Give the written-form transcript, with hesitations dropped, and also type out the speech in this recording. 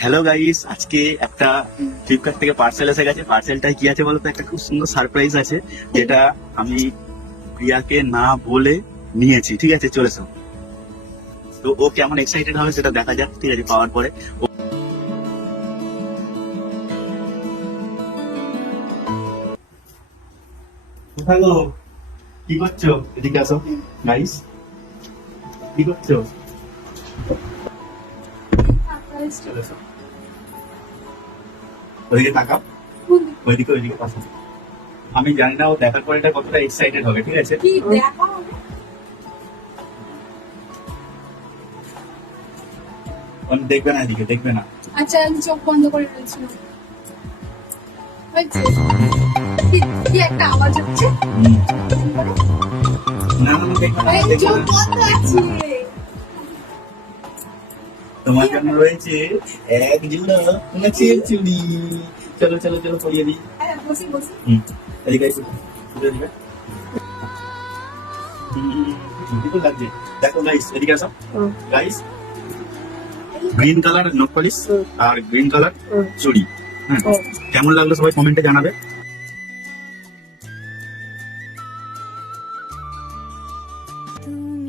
Hello guys, আজকে একটা Flipkart থেকে পার্সেল এসে গেছে। পার্সেলটায় কি আছে বলতো? একটা খুব সুন্দর সারপ্রাইজ আছে, যেটা আমি প্রিয়াকে না বলে নিয়েছি। ঠিক আছে, চলেছো। তো ও কেমন এক্সাইটেড হবে সেটা দেখা যাক। ঠিক আছে, পাওয়ার পরে। কোথায় গো? কি করছো? এদিকে আসো গাইস। কি করছো? চলেছো, ওইদিকে তাকাও। ওইদিকে পাশে। আমি জানি না ও দেখার পরে এটা কতটা এক্সাইটেড হবে। ঠিক আছে, কি দেখা হবে? দেখবে না, এদিকে দেখবে না। আচ্ছা, আমি চোখ বন্ধ করে রয়েছিলাম। হয়েছে? কি একটা আওয়াজ হচ্ছে? হুম। না না না, দেখবে না, আরে, দেখবে চোখ না। বন্ধ আছে। তোমার জন্য রয়েছে এক জোড়া নাচের চুড়ি। চলো চলো চলো, পরিয়ে দিই। হ্যাঁ, বসি বসি। এদিকে এসো, তুলে দিবে। বিউটিফুল লাগছে। দেখো গাইস, এদিকে আসো গাইস। গ্রিন কালার নোট পলিশ আর গ্রিন কালার চুড়ি। হ্যাঁ, কেমন লাগলো সবাই কমেন্টে জানাবে। তুমি